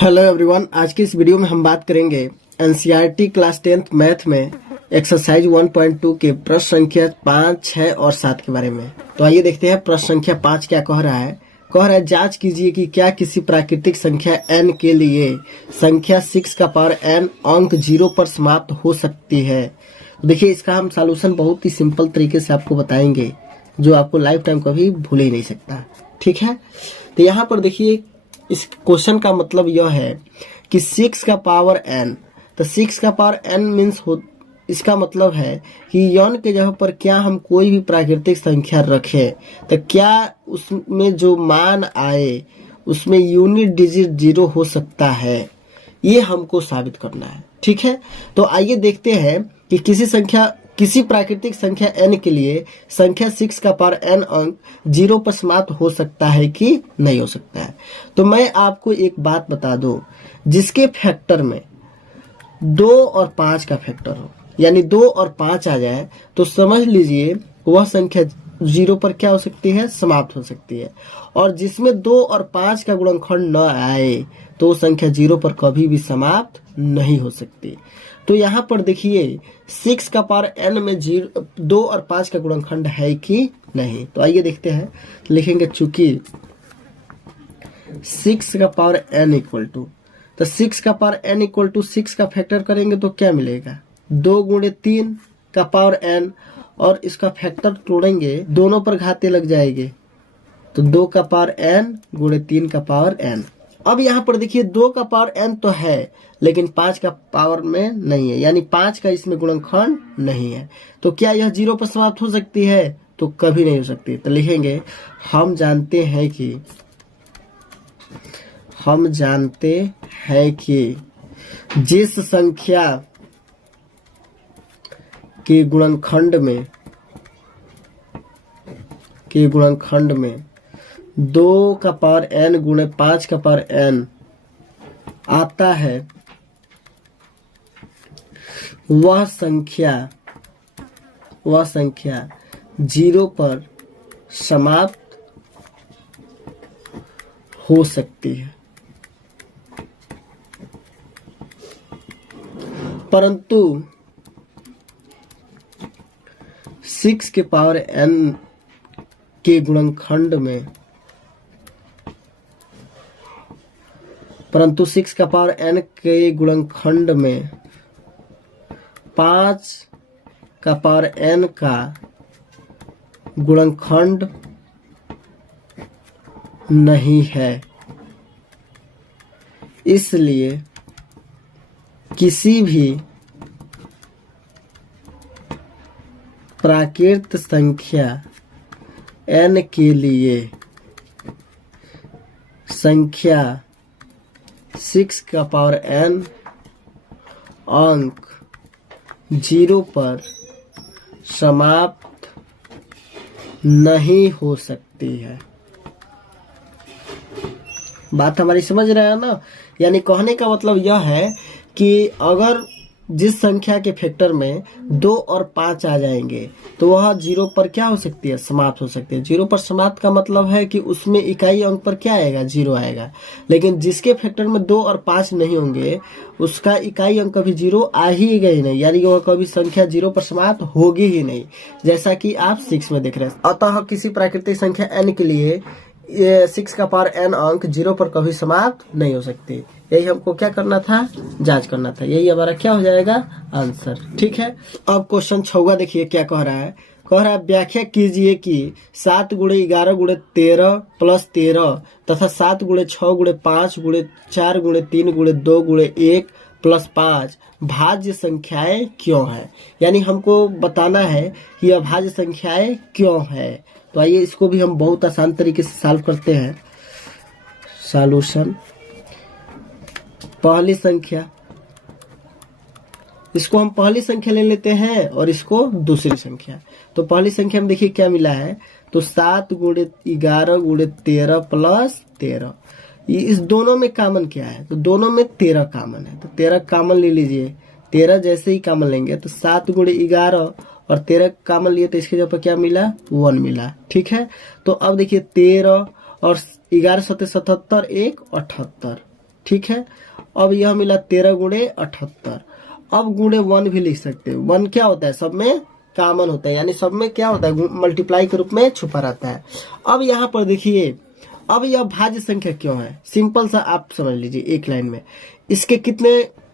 Hello everyone, आज की इस वीडियो में हम बात करेंगे एनसीईआरटी क्लास 10th मैथ में एक्सरसाइज 1.2 के प्रश्न संख्या 5, 6 और 7 के बारे में। तो आइए देखते हैं प्रश्न संख्या 5 क्या कह रहा है। जांच कीजिए कि क्या किसी प्राकृतिक संख्या n के लिए संख्या 6 का पावर n अंक 0 पर समाप्त हो सकती है। तो देखिए, इसका हम सॉल्यूशन बहुत ही सिंपल तरीके से आपको बताएंगे, जो आपको लाइफ टाइम कभी भूल ही नहीं सकता। ठीक है, तो यहाँ पर देखिए, इस क्वेश्चन का मतलब यह है कि 6 का पावर n, तो 6 का पावर n मीन्स इसका मतलब है कि n के जगह पर क्या हम कोई भी प्राकृतिक संख्या रखें तो क्या उसमें जो मान आए उसमें यूनिट डिजिट 0 हो सकता है, ये हमको साबित करना है। ठीक है, तो आइए देखते हैं कि किसी प्राकृतिक संख्या n के लिए संख्या 6 का पावर n अंक 0 पर समाप्त हो सकता है कि नहीं हो सकता है। तो मैं आपको एक बात बता दूं, जिसके फैक्टर में 2 और 5 का फैक्टर हो, यानी 2 और 5 आ जाए, तो समझ लीजिए वह संख्या 0 पर क्या हो सकती है, समाप्त हो सकती है। और जिसमें 2 और 5 का गुणनखंड न आए तो वो संख्या 0 पर कभी भी समाप्त नहीं हो सकती। तो यहाँ पर देखिए, 6 का पावर n में 2 और 5 का गुणनखंड है कि नहीं। तो आइए देखते हैं, लिखेंगे चूंकि 6 का पावर n इक्वल टू, तो 6 का पावर n इक्वल टू 6 का फैक्टर करेंगे तो क्या मिलेगा, 2 गुणे 3 का पावर n, और इसका फैक्टर तोड़ेंगे दोनों पर घाते लग जाएंगे, तो 2 का पावर n गुणे 3 का पावर n। अब यहाँ पर देखिए, 2 का पावर n तो है लेकिन 5 का पावर में नहीं है, यानी 5 का इसमें गुणनखंड नहीं है। तो क्या यह 0 पर समाप्त हो सकती है, तो कभी नहीं हो सकती। तो लिखेंगे हम जानते हैं कि जिस संख्या के गुणनखंड में 2 का पावर n गुणे 5 का पावर n आता है, वह संख्या 0 पर समाप्त हो सकती है। परंतु 6 के पावर n के गुणनखंड में, परंतु 6 का पावर n के गुणनखंड में 5 का पावर n का गुणनखंड नहीं है। इसलिए किसी भी प्राकृत संख्या n के लिए संख्या 6 का पावर n अंक 0 पर समाप्त नहीं हो सकती है। बात हमारी समझ रहे हैं ना। यानी कहने का मतलब यह है कि अगर जिस संख्या के फैक्टर में 2 और 5 आ जाएंगे तो वह 0 पर क्या हो सकती है, समाप्त हो सकती है। 0 पर समाप्त का मतलब है कि उसमें इकाई अंक पर क्या आएगा, 0 आएगा। लेकिन जिसके फैक्टर में 2 और 5 नहीं होंगे उसका इकाई अंक कभी 0 आ ही गई नहीं, यानी वह कभी संख्या 0 पर समाप्त होगी ही नहीं, जैसा कि आप 6 में देख रहे हैं। अतः किसी प्राकृतिक संख्या n के लिए 6 का पावर n अंक 0 पर कभी समाप्त नहीं हो सकती। यही हमको क्या करना था, जांच करना था। यही हमारा क्या हो जाएगा, आंसर। ठीक है, अब क्वेश्चन 6 देखिए क्या कह रहा है। व्याख्या कीजिए कि 7 गुणे 11 गुणे 13 प्लस 13 तथा 7 गुणे 6 गुणे 5 गुणे 4 गुणे 3 गुणे 2 गुणे 1 प्लस 5 भाज्य संख्याएं क्यों है। यानी हमको बताना है कि यह भाज्य संख्याएं क्यों है। तो आइए इसको भी हम बहुत आसान तरीके से सॉल्व करते हैं। सॉल्यूशन, पहली संख्या, इसको हम पहली संख्या ले लेते हैं और इसको दूसरी संख्या। तो पहली संख्या में देखिए क्या मिला है, तो 7 गुणे 11 गुणे 13 प्लस 13। इस दोनों में कॉमन क्या है, तो दोनों में 13 कॉमन है, तो 13 कॉमन ले लीजिए। 13 जैसे ही कॉमन लेंगे तो 7 गुणे 11 और 13 कॉमन लिए तो इसके जगह पर क्या मिला, 1 मिला। ठीक है, तो अब देखिए 13 और 11 7 77 1 78, ठीक है। अब यह मिला 13 गुणे 78। अब गुणे 1 भी लिख सकते हैं। 1 क्या होता है, सब में कॉमन होता है, यानी सब में क्या होता है, मल्टीप्लाई के रूप में छुपा रहता है। अब यहाँ पर देखिए, अब यह भाज्य संख्या क्यों है, सिंपल सा आप समझ लीजिए एक लाइन में। इसके कितने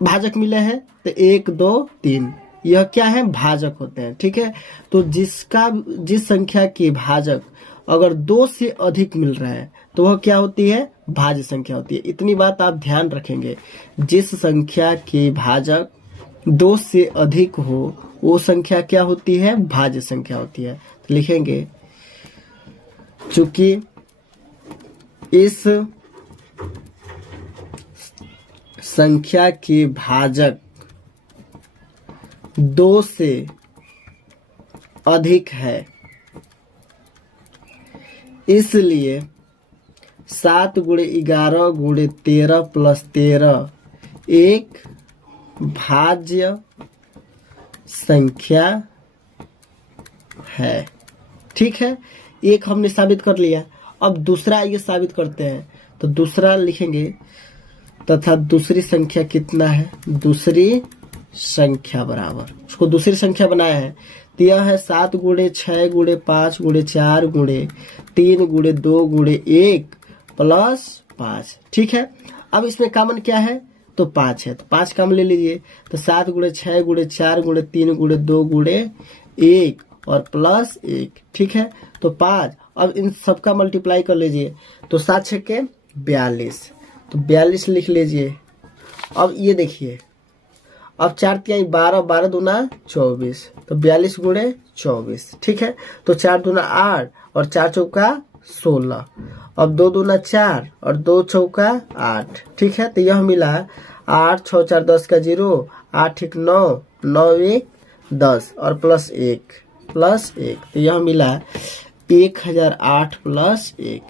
भाजक मिले हैं, तो 1 2 3, यह क्या है, भाजक होते हैं, ठीक है। तो जिस संख्या के भाजक अगर 2 से अधिक मिल रहा है तो वह क्या होती है, भाज्य संख्या होती है। इतनी बात आप ध्यान रखेंगे, जिस संख्या के भाजक 2 से अधिक हो वो संख्या क्या होती है, भाज्य संख्या होती है। तो लिखेंगे चूंकि इस संख्या के भाजक 2 से अधिक है, इसलिए 7 गुणे 11 गुणे 13 प्लस 13 एक भाज्य संख्या है, ठीक है। एक हमने साबित कर लिया। अब दूसरा ये साबित करते हैं, तो दूसरा लिखेंगे तथा दूसरी संख्या कितना है, दूसरी संख्या बराबर, उसको दूसरी संख्या बनाया है तो यह है 7 गुणे 6 गुणे 5 गुणे 4 गुणे 3 गुणे 2 गुणे 1 प्लस 5, ठीक है। अब इसमें कॉमन क्या है, तो 5 है, तो 5 कॉमन ले लीजिए। तो 7 गुणे 6 गुणे 4 गुणे 3 गुणे 2 गुणे 1 और प्लस 1, ठीक है। तो 5, अब इन सबका मल्टीप्लाई कर लीजिए, तो 7 छक्के 42, तो 42 लिख लीजिए। अब ये देखिए, अब 4 तिहाई 12, 12 दूना 24, तो 42 गुणे 24, ठीक है। तो 4 दूना 8 और 4 चौका 16, अब 2 दूना 4 और 2 चौका 8, ठीक है। तो यह मिला 8 6 4 10 का 0, 8 1 9 9 1 10 और प्लस 1 तो यह मिला 1008 प्लस 1।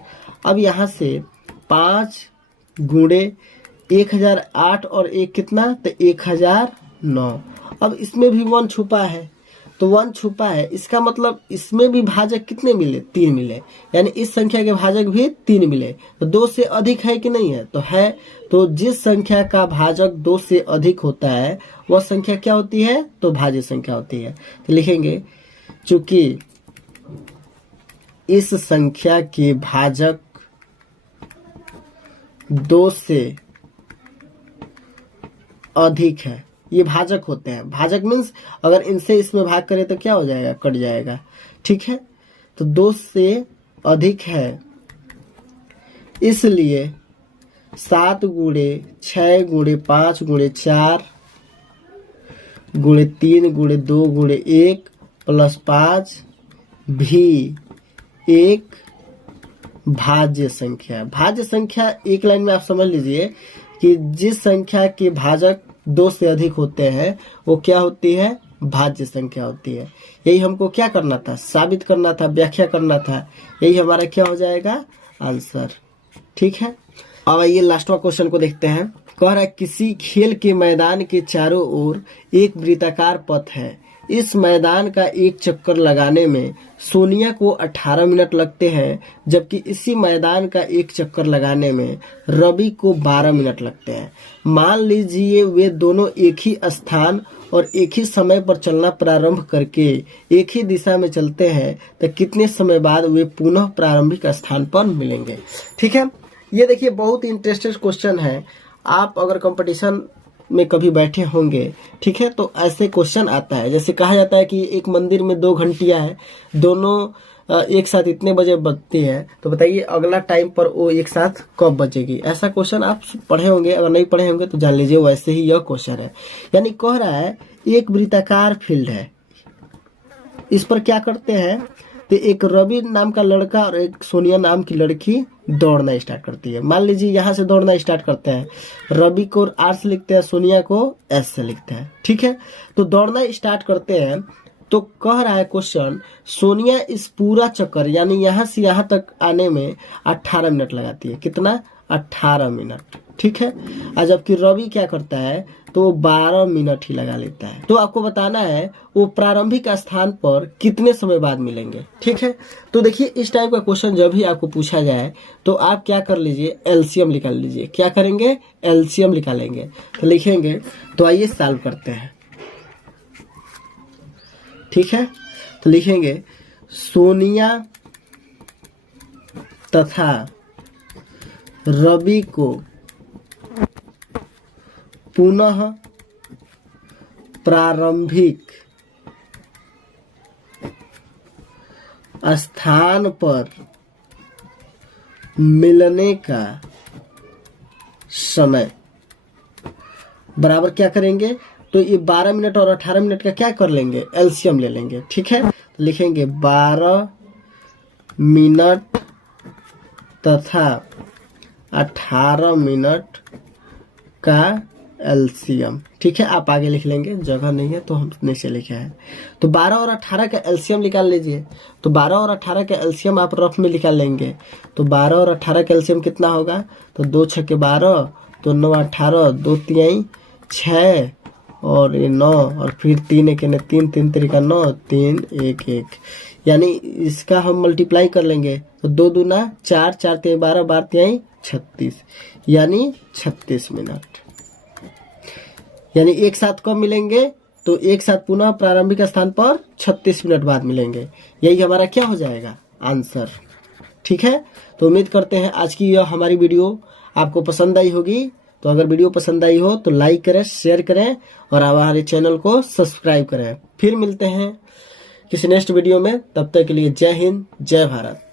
अब यहाँ से 5 गुणे 1008 और 1 कितना, तो 1009। अब इसमें भी 1 छुपा है, तो 1 छुपा है, इसका मतलब इसमें भी भाजक कितने मिले, 3 मिले, यानी इस संख्या के भाजक भी 3 मिले। तो 2 से अधिक है कि नहीं है, तो है। तो जिस संख्या का भाजक 2 से अधिक होता है वह संख्या क्या होती है, तो भाज्य संख्या होती है। तो लिखेंगे चूंकि इस संख्या के भाजक 2 से अधिक है, ये भाजक होते हैं। भाजक मीन्स अगर इनसे इसमें भाग करें तो क्या हो जाएगा, कट जाएगा, ठीक है। तो 2 से अधिक है, इसलिए 7 गुणे 6 गुणे 5 गुणे 4 गुणे 3 गुणे 2 गुणे 1 प्लस 5 भी एक भाज्य संख्या। भाज्य संख्या एक लाइन में आप समझ लीजिए कि जिस संख्या के भाजक 2 से अधिक होते हैं वो क्या होती है, भाज्य संख्या होती है। यही हमको क्या करना था, साबित करना था, व्याख्या करना था। यही हमारा क्या हो जाएगा, आंसर, ठीक है। अब आइए लास्ट क्वेश्चन को देखते हैं। कह रहा है किसी खेल के मैदान के चारों ओर एक वृत्ताकार पथ है। इस मैदान का एक चक्कर लगाने में सोनिया को 18 मिनट लगते हैं, जबकि इसी मैदान का एक चक्कर लगाने में रवि को 12 मिनट लगते हैं। मान लीजिए वे दोनों एक ही स्थान और एक ही समय पर चलना प्रारंभ करके एक ही दिशा में चलते हैं, तो कितने समय बाद वे पुनः प्रारंभिक स्थान पर मिलेंगे। ठीक है, ये देखिए बहुत ही इंटरेस्टिंग क्वेश्चन है। आप अगर कंपटीशन में कभी बैठे होंगे, ठीक है, तो ऐसे क्वेश्चन आता है। जैसे कहा जाता है कि एक मंदिर में 2 घंटियां हैं, दोनों एक साथ इतने बजे बजती है, तो बताइए अगला टाइम पर वो एक साथ कब बजेगी। ऐसा क्वेश्चन आप पढ़े होंगे, अगर नहीं पढ़े होंगे तो जान लीजिए वैसे ही यह क्वेश्चन है। यानी कह रहा है एक वृत्ताकार फील्ड है, इस पर क्या करते हैं, तो एक रवि नाम का लड़का और एक सोनिया नाम की लड़की दौड़ना स्टार्ट करती है। मान लीजिए यहाँ से दौड़ना स्टार्ट करते हैं, रवि को R से लिखते हैं, सोनिया को S से लिखते हैं। ठीक है, तो दौड़ना स्टार्ट करते हैं, तो कह रहा है क्वेश्चन, सोनिया इस पूरा चक्कर यानी यहाँ से यहाँ तक आने में 18 मिनट लगाती है। कितना, 18 मिनट। ठीक है। और जबकि रवि क्या करता है तो वो 12 मिनट ही लगा लेता है। तो आपको बताना है वो प्रारंभिक स्थान पर कितने समय बाद मिलेंगे, ठीक है। तो देखिए इस टाइप का क्वेश्चन जब भी आपको पूछा जाए तो आप क्या कर लीजिए, एलसीएम निकाल लीजिए। क्या करेंगे, एलसीएम निकालेंगे। तो लिखेंगे, तो आइए सॉल्व करते हैं, ठीक है। तो लिखेंगे सोनिया तथा रवि को पुनः प्रारंभिक स्थान पर मिलने का समय बराबर क्या करेंगे, तो ये 12 मिनट और 18 मिनट का क्या कर लेंगे, एलसीएम ले लेंगे, ठीक है। तो लिखेंगे 12 मिनट तथा 18 मिनट का एलसीएम, ठीक है। आप आगे लिख लेंगे, जगह नहीं है तो हमने से लिखा है। तो 12 और 18 का एलसीएम निकाल लीजिए। तो 12 और 18 का एलसीएम आप रफ में निकाल लेंगे। तो 12 और 18 का एलसीएम कितना होगा, तो 2 6 के 12, तो 9 18, 2 3 6 और ये 9 और फिर 3 1 3 3 3 का 9, 3 1 1, यानी इसका हम मल्टीप्लाई कर लेंगे। तो 2 दूना 4, 4 3 12, 12 3 36, यानी 36 मिनट। यानी एक साथ कब मिलेंगे, तो एक साथ पुनः प्रारंभिक स्थान पर 36 मिनट बाद मिलेंगे। यही हमारा क्या हो जाएगा, आंसर, ठीक है। तो उम्मीद करते हैं आज की यह हमारी वीडियो आपको पसंद आई होगी। तो अगर वीडियो पसंद आई हो तो लाइक करें, शेयर करें और हमारे चैनल को सब्सक्राइब करें। फिर मिलते हैं किसी नेक्स्ट वीडियो में, तब तक के लिए जय हिंद, जय भारत।